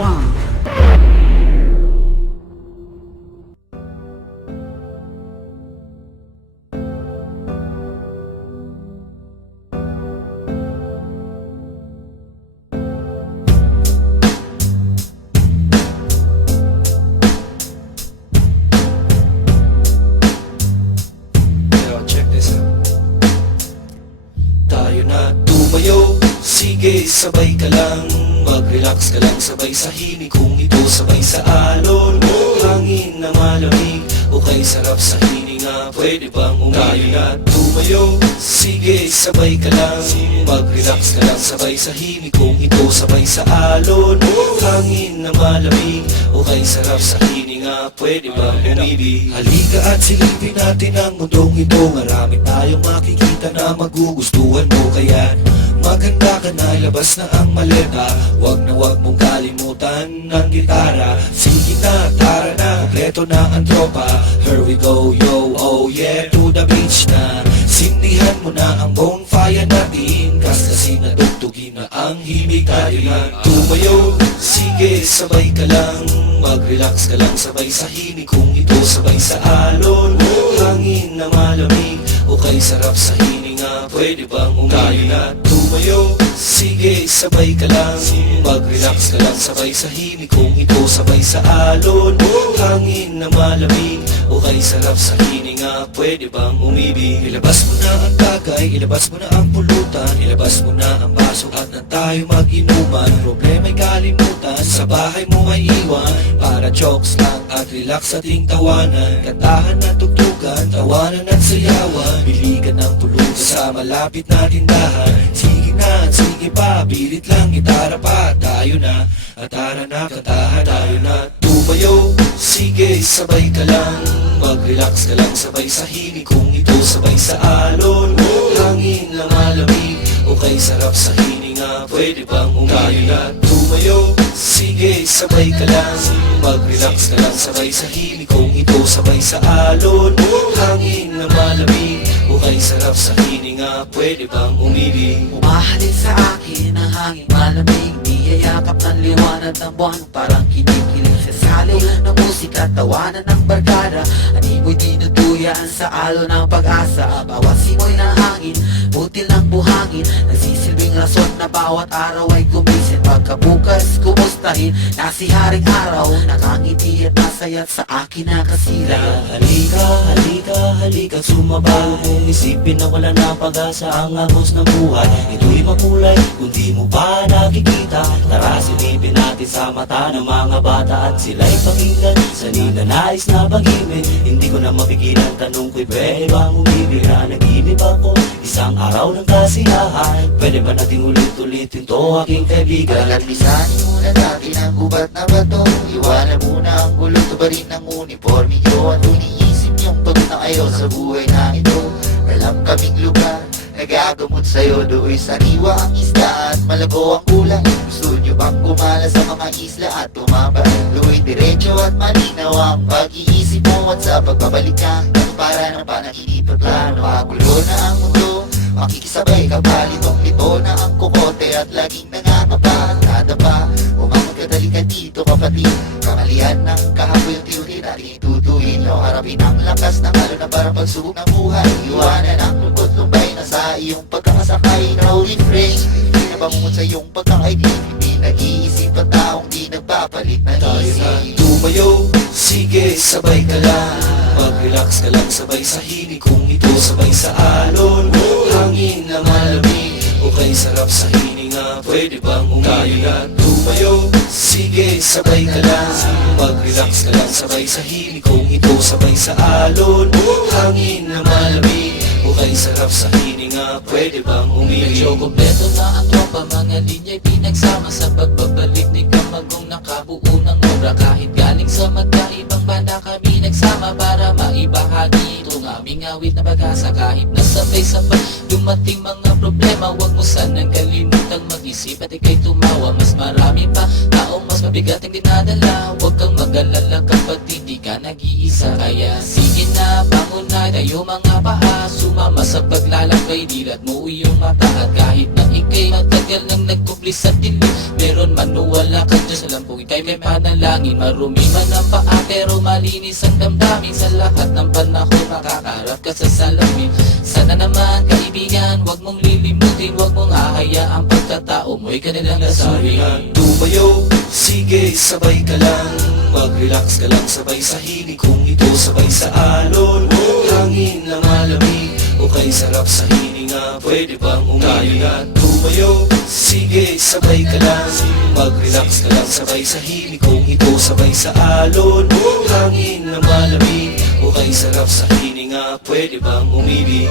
One. Tayo na tumayo, sige sabay ka lang. Mag-relax ka lang sabay sa himig. Kung ito sabay sa alon, hangin na malamig o kay sarap sa hininga, pwede bang umili? Tayo na tumayo, sige sabay ka lang. Mag-relax ka lang sabay sa himig. Kung ito sabay sa alon, hangin na malamig o kay sarap sa hininga, pwede bang umili? Halika at silipin natin ang mundong ito. Marami tayong makikita na magugustuhan mo. Kaya maganda ka na, ilabas na ang maleta. Wag mong kalimutan ng gitara. Sige na, tara na, kompleto na ang tropa. Here we go, yo, oh yeah, to the beach na. Sindihan mo na ang bonfire natin, kasi natugtugin na ang himig. Tayo na tumayo, sige sabay ka lang. Mag-relax ka lang sabay sa himig. Kung ito sabay sa alon, hangin na malamig o kay sarap sa hininga, pwede bang umili? Tayo na tumayo, sige sabay ka lang. Mag-relax ka lang sabay sa himig. Kung ito sabay sa alon, hangin na malamig o kay sarap sa hininga, pwede bang umibig? Ilabas mo na ang tagay, ilabas mo na ang pulutan, ilabas mo na ang baso at na tayo mag-inuman. Problema'y kalimutan, sa bahay mo ay iwan, para jokes lang at relax ating tawanan. Kantahan at tugtugan, tawanan at sayawan, biligan ng pulutan sa malapit na tindahan. Sige na, sige pa, pilit lang, gitara pa. Tayo na, at tara na, kantahan. Tayo na tumayo, sige sabay ka lang. Mag-relax ka lang sabay sa himig. Kung ito sabay sa alon, hangin na malamig o kay sarap sa hininga, pwede bang umili? Tayo na tumayo, sige sabay ka lang. Mag-relax ka lang sabay sa himig. Kung ito sabay sa alon, hangin na malamig o kay sarap sa hininga, pwede bang umili? Umahalin sa akin ang hangin malamig, niyayakap ng liwanag ng buwan, parang kinikilig sa salo ng musika, tawanan ng barkada. Animoy dinuduyaan sa alo ng pag-asa. Bawat simoy ng hangin, butil ng buhangin, nagsisilbing rason na bawat araw ay gumising. Pagkabukas, kumustahin na si haring araw, nakangiti at masaya sa akin nakasila. Halika, halika, halika, sumabaw. Kung isipin na wala na pag-asa ang agos ng buhay, ito'y makulay kung di mo pa nakikita. Tara silipin natin sa mata ng mga bata at sila'y pakinggan sa ninanais na pag-ibig. Hindi ko na mapigilan, tanong ko'y pwede bang umibig? Na nag-ibig ako isang araw ng kasiyahan, pwede ba nating ulit-ulitin to aking kaibigan? Pagkatisanin muna natin ang gubat na bato, iwanan muna ang gulong, tubarin ng uniforme nyo. At iniisip niyong pagod na kayo sa buhay na ito. Alam kaming lugar, nagagamot sa'yo. Do'y sariwa ang isda at malago ang kulay. Gusto nyo bang gumala sa mga isla at tumaba? Do'y diretso at malinaw ang pag-iisip mo. At sa pagbabalik ka, para ng panaginip at plano. Magulo na ang mundo, makikisabay ka pa, litong-lito na ang kukote at laging nangangapa. Nadapa, umamagkadali ka dito kapatid, kamalian ng kahapoy ang tiyutin at itutuin nyo. Harapin ang lakas ng halo na parang pagsubok ng buhay. Iwanan ang lungkot, lumbay na sa iyong pagkakasakay. Now refrain, hindi na bangungot sa iyong pagkakaibig. Hindi nag-iisip at taong di nagpapalit ng isip. Tumayo, sige sabay ka lang. Mag-relax ka lang sabay sa himig. Kung ito sabay sa alon, hangin na malamig o kay sarap sa hininga, pwede bang umili? Tayo na tumayo, sige sabay ka lang. Mag-relax ka lang sabay sa himig. Kung ito sabay sa alon, hangin na malamig o kay sarap sa hininga, pwede bang umili? Medyo kompleto na ang tropa, mga linya'y pinagsama sa pagbabalik ni Kamagong nakabuo ng obra. Kahit galing sa magkaibang banda kami nagsama para maibahagi itong aming awit na pag-asa. Kahit nasabay-sabay dumating mga problema, huwag mo sanang kalimutang mag-isip at ika'y tumawa. Mas marami pa taong mas mabigat ang dinadala. Huwag kang mag-alala kapatid, di ka nag-iisa. Kaya sige na, bangon na tayo mga paa, sumama sa paglalakbay, dilat mo iyong mata. At kahit na ika'y matagal nang nagkumpli mabilis at dilim. Meron man o wala ka Diyos, alam kong ika'y may panalangin. Marumi man ang paa pero malinis ang damdamin. Sa lahat ng panahon makakarap ka sa salamin. Sana naman kaibigan, wag mong lilimutin, wag mong hahayaang pagkatao mo'y kanilang lasarin. Tumayo, sige sabay ka lang, mag-relax ka lang sabay sa hilig. Kung ito sabay sa alon, hangin na malamig, o kay sarap sa hininga, pwede bang umili? Tumayo, sige sabay ka lang, mag-relax ka lang sabay sa hilig. Kung ito sabay sa alon, hangin na malamig, o kay sarap sa hininga, pwede bang umili?